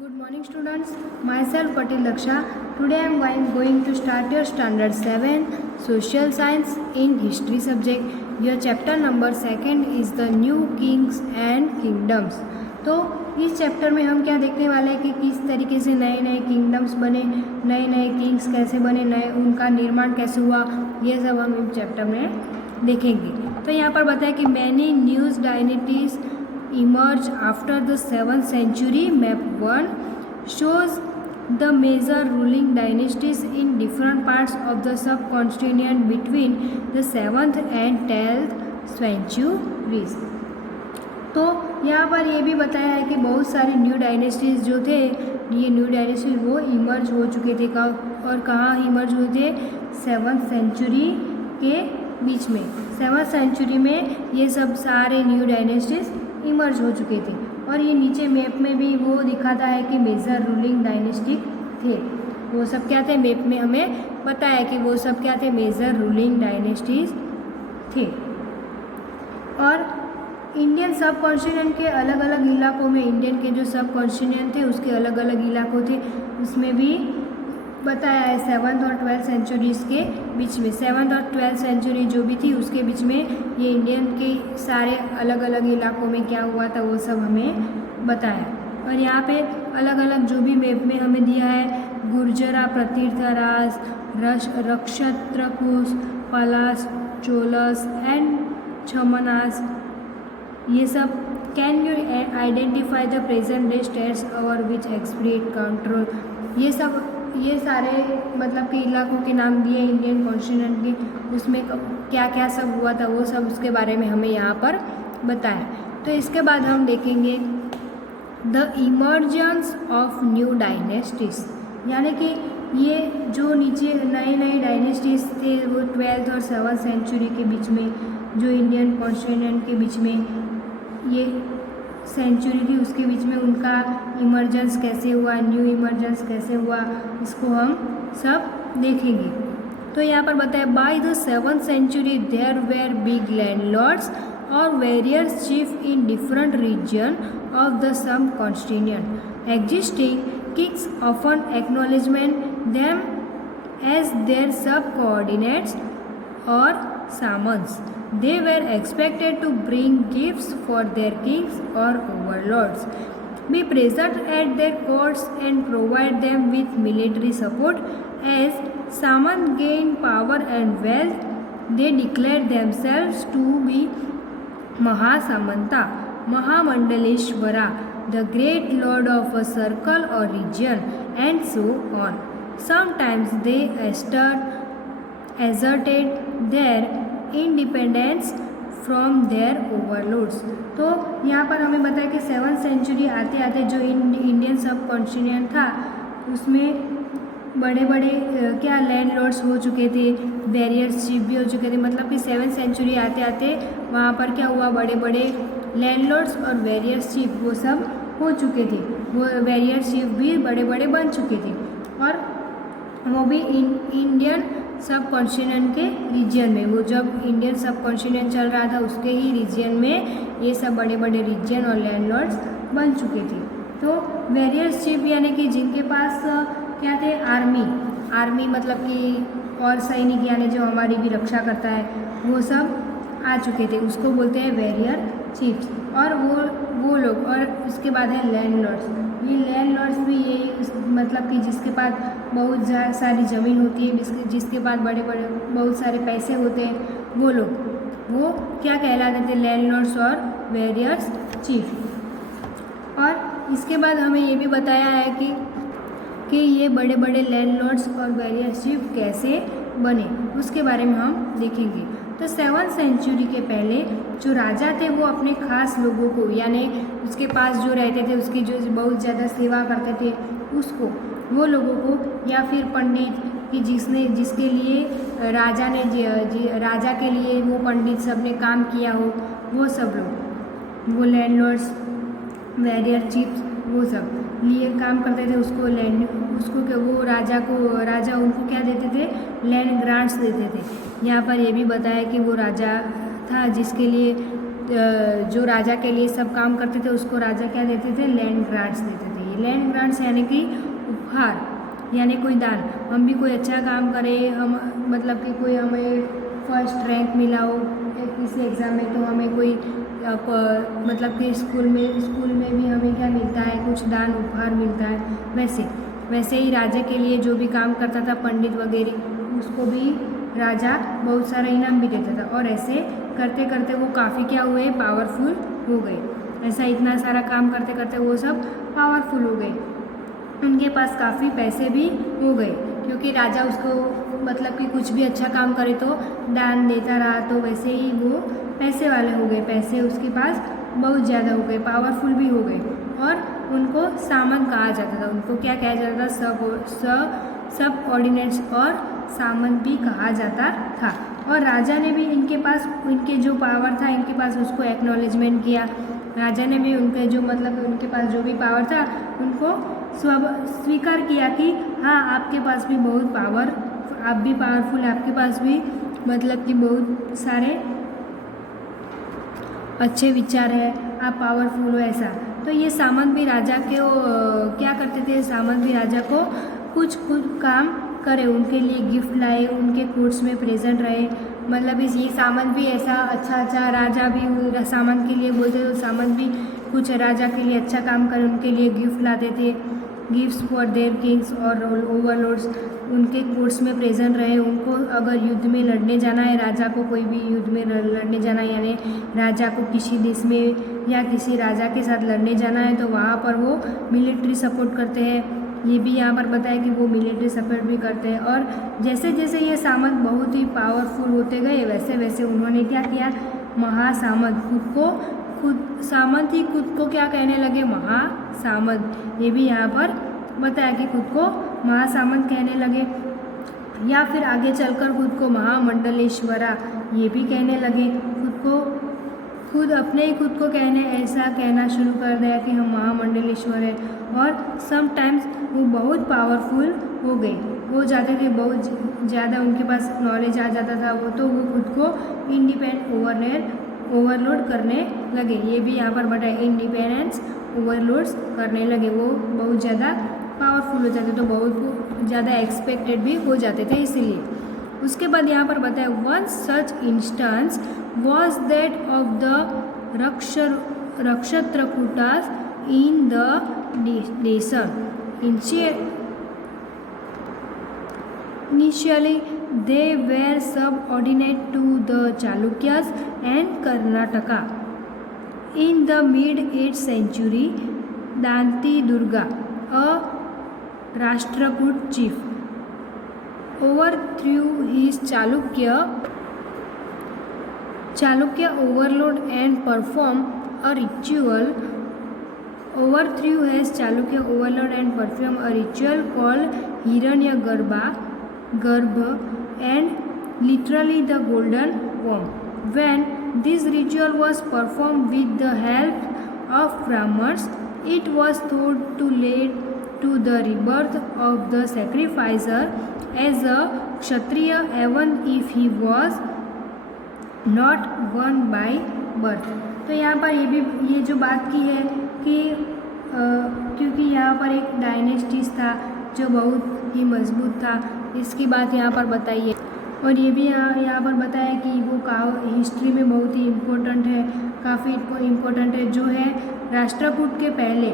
Good morning students, myself Patil Laksha. Today I am going to start your standard 7 social science in history subject. Your chapter number 2 is the new kings and kingdoms. तो इस chapter में हम क्या देखने वाले हैं कि किस तरीके से नए नए किंगडम्स बने, नए नए किंग्स कैसे बने, नए उनका निर्माण कैसे हुआ, ये सब हम इस चैप्टर में देखेंगे। तो यहाँ पर बताया कि many new dynasties emerged after the 7th century. Map 1 shows the major ruling dynasties in different parts of the subcontinent between the 7th and 10th centuries. तो यहाँ पर ये भी बताया है कि बहुत सारे न्यू डायनेस्टीज जो थे, ये न्यू डायनेस्टीज वो इमर्ज हो चुके थे और कहाँ इमर्ज हुए थे, 7th सेंचुरी के बीच में। 7th सेंचुरी में ये सब सारे न्यू डायनेस्टीज इमर्ज हो चुके थे। और ये नीचे मैप में भी वो दिखाता है कि मेजर रूलिंग डायनेस्टिक थे, वो सब क्या थे, मैप में हमें बताया कि वो सब क्या थे, मेजर रूलिंग डायनेस्टीज थे। और इंडियन सब कॉन्टिनेंट के अलग अलग इलाकों में, इंडियन के जो सब कॉन्टिनेंट थे उसके अलग अलग इलाकों थे, उसमें भी बताया है 7th और 12th सेंचुरीज़ के बीच में। 7th और 12th सेंचुरी जो भी थी उसके बीच में ये इंडियन के सारे अलग अलग इलाकों में क्या हुआ था वो सब हमें बताया। और यहाँ पे अलग अलग जो भी मैप में हमें दिया है, गुर्जरा, प्रतीर्थराज, रक्षत्रकूश, पलास, चोलस एंड छमनास, ये सब। Can you identify the present day states और विच एक्सप्रेट कंट्रोल, ये सारे मतलब के इलाकों के नाम दिए इंडियन कॉन्टिनेंट के, उसमें क्या क्या सब हुआ था वो सब उसके बारे में हमें यहाँ पर बताया। तो इसके बाद हम देखेंगे the emergence of new dynasties, यानी कि ये जो नीचे नए नए डायनेस्टीज थे वो 12th और 7th सेंचुरी के बीच में, जो इंडियन कॉन्टिनेंट के बीच में ये सेंचुरी थी उसके बीच में उनका इमर्जेंस कैसे हुआ, न्यू इमर्जेंस कैसे हुआ, इसको हम सब देखेंगे। तो यहाँ पर बताया by the 7th century there were big landlords और various chief in different region of the subcontinent existing kings often acknowledgement them as their subordinates और samantas. They were expected to bring gifts for their kings or overlords, be present at their courts and provide them with military support. As Saman gained power and wealth, they declared themselves to be Mahasamanta, Mahamandaleshwara, the great lord of a circle or region, and so on. Sometimes they asserted their independence from their overlords. तो यहाँ पर हमें बताया कि 7th century आते आते जो Indian सब कॉन्टिनेंट था उसमें बड़े बड़े क्या लैंडलॉर्ड्स हो चुके थे, वेरियस चीफ भी हो चुके थे। मतलब कि 7th सेंचुरी आते आते वहाँ पर क्या हुआ, बड़े बड़े लैंडलॉर्ड्स और वेरियस चीफ वो सब हो चुके थे, वो वेरियस चीफ भी बड़े बड़े बन चुके थे। और वो भी इंडियन सब कॉन्टिनेंट के रीजन में, वो जब इंडियन सब कॉन्टिनेंट चल रहा था उसके ही रीजन में ये सब बड़े बड़े रीजन और लैंडलॉर्ड्स बन चुके थे। तो वेरियस चीफ यानी कि जिनके पास क्या थे, आर्मी मतलब कि और सैनिक यानी जो हमारी भी रक्षा करता है वो सब आ चुके थे, उसको बोलते हैं वेरियर चीफ्स। और वो लोग, और उसके बाद है लैंडलॉर्ड्स। ये लैंडलॉर्ड्स भी ये मतलब कि जिसके पास बहुत सारी ज़मीन होती है, जिसके पास बड़े बड़े बहुत सारे पैसे होते हैं, वो लोग वो क्या कहलाते थे, लैंडलॉर्ड्स और वेरियर्स चीफ। और इसके बाद हमें ये भी बताया है कि ये बड़े बड़े लैंडलॉर्ड्स और वेरियर्स चीफ कैसे बने, उसके बारे में हम देखेंगे। तो 7th सेंचुरी के पहले जो राजा थे वो अपने खास लोगों को, यानी उसके पास जो रहते थे उसकी जो बहुत ज़्यादा सेवा करते थे उसको, वो लोगों को, या फिर पंडित कि जिसके लिए राजा ने राजा के लिए वो पंडित सब ने काम किया हो, वो सब लोग, वो लैंडलॉर्ड्स, वेरियर चीफ्स वो सब लिए काम करते थे, उसको क्या वो राजा उनको क्या देते थे, लैंड ग्रांट्स देते थे। यहाँ पर ये भी बताया कि वो राजा था जिसके लिए जो राजा के लिए सब काम करते थे उसको राजा क्या देते थे, लैंड ग्रांट्स देते थे। ये हैं। लैंड ग्रांट्स यानी कि उपहार यानी कोई दान, हम भी कोई अच्छा काम करें, हम मतलब कि कोई हमें फर्स्ट रैंक मिला हो किसी एग्ज़ाम में तो हमें कोई मतलब कि स्कूल में भी हमें क्या मिलता है, कुछ दान उपहार मिलता है। वैसे ही राजा के लिए जो भी काम करता था पंडित वगैरह उसको भी राजा बहुत सारा इनाम भी देता था, और ऐसे करते करते वो काफ़ी क्या हुए, पावरफुल हो गए। ऐसा इतना सारा काम करते करते वो सब पावरफुल हो गए, उनके पास काफ़ी पैसे भी हो गए, क्योंकि राजा उसको मतलब कि कुछ भी अच्छा काम करे तो दान देता रहा, तो वैसे ही वो पैसे वाले हो गए, पैसे उसके पास बहुत ज़्यादा हो गए, पावरफुल भी हो गए, और उनको सामंत कहा जाता था। उनको क्या कहा जाता था, सब ऑर्डिनेट्स और सामंत भी कहा जाता था। और राजा ने भी इनके पास इनके जो पावर था इनके पास उसको एक्नॉलेजमेंट किया। राजा ने भी उनके जो मतलब उनके पास जो भी पावर था उनको स्वीकार किया कि हाँ आपके पास भी बहुत पावर, आप भी पावरफुल, आपके पास भी मतलब कि बहुत सारे अच्छे विचार है, आप पावरफुल हो ऐसा। तो ये सामंत भी राजा के क्या करते थे, सामंत भी राजा को कुछ काम करे, उनके लिए गिफ्ट लाए, उनके कोर्ट्स में प्रेजेंट रहे, मतलब ये सामंत भी ऐसा अच्छा राजा भी सामंत के लिए बोलते थे, सामंत भी कुछ राजा के लिए अच्छा काम करे, उनके लिए गिफ्ट लाते थे, गिफ्ट्स फॉर देयर किंग्स और ओवरलॉर्ड्स, उनके कोर्ट्स में प्रेजेंट रहे। उनको अगर युद्ध में लड़ने जाना है, राजा को कोई भी युद्ध में लड़ने जाना है, यानी राजा को किसी देश में या किसी राजा के साथ लड़ने जाना है, तो वहाँ पर वो मिलिट्री सपोर्ट करते हैं। ये भी यहाँ पर बताया कि वो मिलिट्री सपोर्ट भी करते हैं। और जैसे जैसे ये सामंत बहुत ही पावरफुल होते गए, वैसे वैसे उन्होंने क्या किया, महासामंत, सामंत ही खुद को क्या कहने लगे, महासामंत। ये भी यहाँ पर बताया कि खुद को महासामंत कहने लगे, या फिर आगे चलकर खुद को महामंडलेश्वरा ये भी कहने लगे। खुद को ऐसा कहना शुरू कर दिया कि हम महामंडलेश्वर है। और समटाइम्स वो बहुत पावरफुल हो जाते थे, बहुत ज़्यादा उनके पास नॉलेज आ जाता था, वो खुद को इंडिपेंडेंट ओवरलोड करने लगे। ये भी यहाँ पर बताया, इंडिपेंडेंस ओवरलोड्स करने लगे, वो बहुत ज़्यादा पावरफुल हो जाते, तो बहुत ज़्यादा एक्सपेक्टेड भी हो जाते थे इसीलिए। उसके बाद यहाँ पर बताया, one such instance was that of the Rashtrakutas in the desert. Initially, they were subordinate to the Chalukyas and Karnataka. In the mid-8th century, Danti Durga, a Rashtrakoot chief, overthrew his Chalukya overlord and performed a ritual. Overthrew his Chalukya overlord and performed a ritual called Hiranyagarbha, and literally the golden womb. When this ritual was performed with the help of Brahmins, it was thought to lead to the rebirth of the sacrificer as a Kshatriya, even if he was not one by birth. तो यहाँ पर ये जो बात की है कि क्योंकि यहाँ पर एक डायनेस्टीज था जो बहुत ही मजबूत था, इसकी बात यहाँ पर बताई है। और ये भी यहाँ पर बताया कि वो हिस्ट्री में बहुत ही इम्पोर्टेंट है, काफ़ी इम्पोर्टेंट है। जो है राष्ट्रकूट के पहले,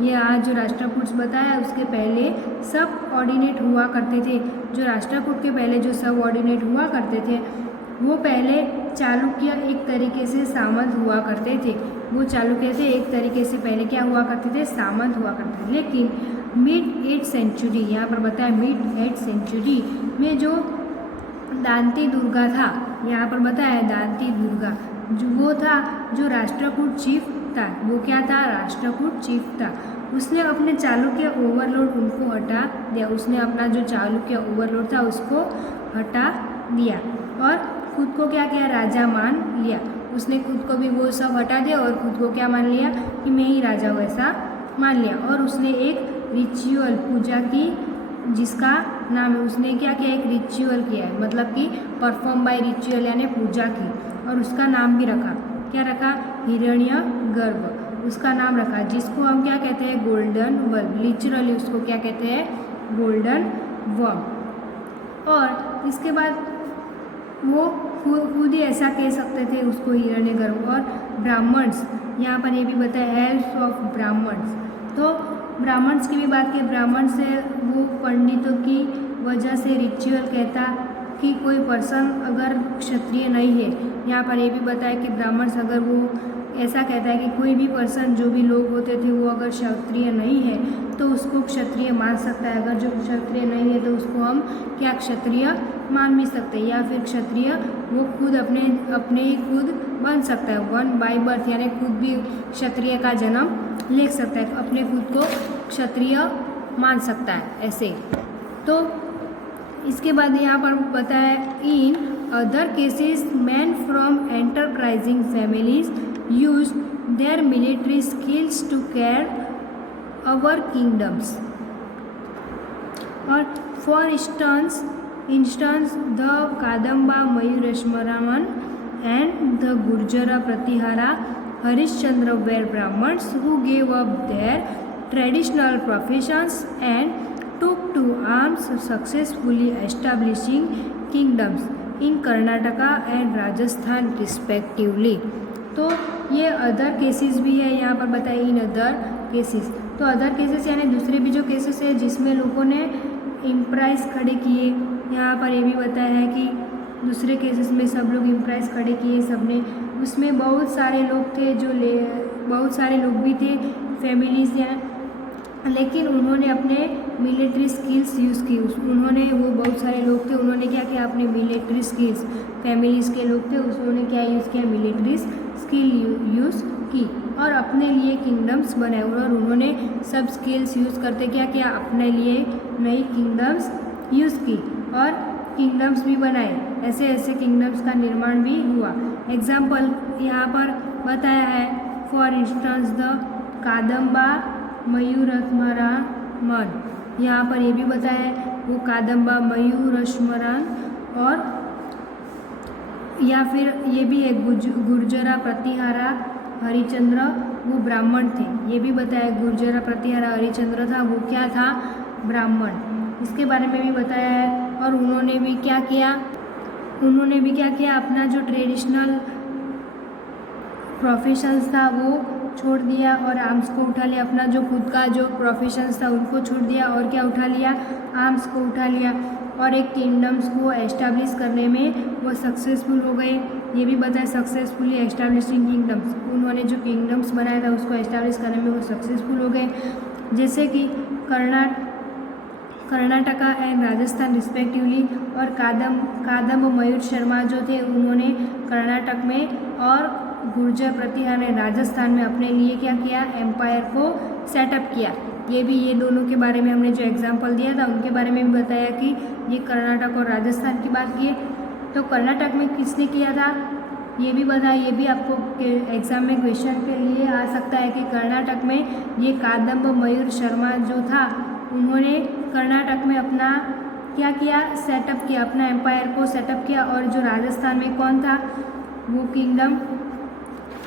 ये आज जो राष्ट्रकूट बताया उसके पहले सब ऑर्डिनेट हुआ करते थे। जो राष्ट्रकूट के पहले जो सब ऑर्डिनेट हुआ करते थे वो पहले चालुक्य एक तरीके से सामंत हुआ करते थे। वो चालुक्य से एक तरीके से पहले क्या हुआ करते थे, सामंत हुआ करते थे। लेकिन मिड-8th सेंचुरी, यहाँ पर बताया मिड-8th सेंचुरी में जो दांती दुर्गा था, यहाँ पर बताया दांती दुर्गा जो वो था जो राष्ट्रकूट चीफ था। वो क्या था, राष्ट्रकूट चीफ था। उसने अपने चालुक्य ओवरलोड उनको हटा दिया, उसने अपना जो चालुक्य ओवरलोड था उसको हटा दिया और खुद को क्या किया, राजा मान लिया। उसने खुद को भी वो सब हटा दिया और खुद को क्या मान लिया कि मैं ही राजा हूँ, ऐसा मान लिया। और उसने एक रिचुअल पूजा की जिसका नाम है, उसने क्या किया, एक रिचुअल किया है, मतलब कि परफॉर्म बाय रिचुअल यानी पूजा की, और उसका नाम भी रखा, क्या रखा, हिरण्यगर्भ। उसका नाम रखा, जिसको हम क्या कहते हैं, गोल्डन वर्म। लिटरली उसको क्या कहते हैं, गोल्डन वर्म। और इसके बाद वो खुद ही ऐसा कह सकते थे उसको हिरण्यगर्भ। और ब्राह्मण्स, यहाँ पर ये भी बताया हेल्प ऑफ ब्राह्मण्स। तो ब्राह्मण्स की भी बात की, ब्राह्मण से वो पंडितों की वजह से रिचुअल कहता कि कोई पर्सन अगर क्षत्रिय नहीं है, यहाँ पर ये भी बताया कि ब्राह्मण्स अगर वो ऐसा कहता है कि कोई भी पर्सन, जो भी लोग होते थे वो अगर क्षत्रिय नहीं है तो उसको क्षत्रिय मान सकता है। अगर जो क्षत्रिय नहीं है तो उसको हम क्या क्षत्रिय मान भी सकते हैं, या फिर क्षत्रिय वो खुद अपने ही खुद बन सकता है, वन बाय बर्थ, यानी खुद भी क्षत्रिय का जन्म ले सकता है, अपने खुद को क्षत्रिय मान सकता है ऐसे। तो इसके बाद यहाँ पर बताया in other cases men from enterprising families use their military skills to care our kingdoms. और for instance the Kadamba Mayurasharman and the Gurjara Pratihara Harishchandra were Brahmanas who gave up their traditional professions and took to arms, successfully establishing kingdoms in Karnataka and Rajasthan respectively। तो ये other cases भी है, यहाँ पर बताए इन other cases. तो other cases यानी दूसरे भी जो केसेस है जिसमें लोगों ने एम्प्राइज खड़े किए, यहाँ पर ये भी बताया है कि दूसरे केसेस में सब लोग एम्प्राइज खड़े किए सबने। उसमें बहुत सारे लोग थे बहुत सारे लोग भी थे फैमिलीज या, लेकिन उन्होंने अपने मिलिट्री स्किल्स यूज़ की। उन्होंने वो बहुत सारे लोग थे, उन्होंने क्या किया, अपने मिलिट्री स्किल्स, फैमिलीज़ के लोग थे उन्होंने क्या यूज़ किया, मिलिट्री स्किल यूज़ की और अपने लिए किंगडम्स बनाए। और उन्होंने सब स्किल्स यूज़ करते क्या किया, अपने लिए नई किंगडम्स यूज़ की और किंगडम्स भी बनाए। ऐसे ऐसे किंगडम्स का निर्माण भी हुआ। एग्जाम्पल यहाँ पर बताया है, फॉर इंस्टेंस द कादम्बा मयूरश्मरामन, यहाँ पर ये भी बताया है वो कादम्बा मयूरश्मरान। और या फिर ये भी है गुर्जरा प्रतिहारा हरिचंद्र, वो ब्राह्मण थे, ये भी बताया गुर्जरा प्रतिहारा हरिचंद्र था, वो क्या था, ब्राह्मण, इसके बारे में भी बताया है। और उन्होंने भी क्या किया, अपना जो ट्रेडिशनल प्रोफेशंस था वो छोड़ दिया और आर्म्स को उठा लिया। अपना जो खुद का जो प्रोफेशंस था उनको छोड़ दिया और क्या उठा लिया, आर्म्स को उठा लिया। और एक किंगडम्स को एस्टैब्लिश करने में वो सक्सेसफुल हो गए। ये भी बताया सक्सेसफुली एस्टैब्लिशिंग किंगडम्स, उन्होंने जो किंगडम्स बनाया था उसको एस्टैब्लिश करने में वो सक्सेसफुल हो गए। जैसे कि कर्नाटका एंड राजस्थान रिस्पेक्टिवली। और कादम्ब मयूर शर्मा जो थे उन्होंने कर्नाटक में और गुर्जर प्रतिहार ने राजस्थान में अपने लिए क्या किया, एम्पायर को सेटअप किया। ये दोनों के बारे में हमने जो एग्जांपल दिया था उनके बारे में भी बताया कि ये कर्नाटक और राजस्थान की बात की है। तो कर्नाटक में किसने किया था ये भी बताया, ये भी आपको एग्ज़ाम में क्वेश्चन के लिए आ सकता है कि कर्नाटक में ये कादम्ब मयूर शर्मा जो था उन्होंने कर्नाटक में अपना क्या किया, सेटअप किया, अपना एम्पायर को सेटअप किया। और जो राजस्थान में कौन था, वो किंगडम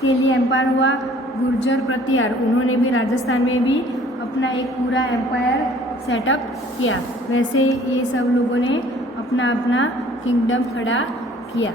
के लिए एम्पायर हुआ गुर्जर प्रतिहार, उन्होंने भी राजस्थान में भी अपना एक पूरा एम्पायर सेटअप किया। वैसे ये सब लोगों ने अपना अपना किंगडम खड़ा किया।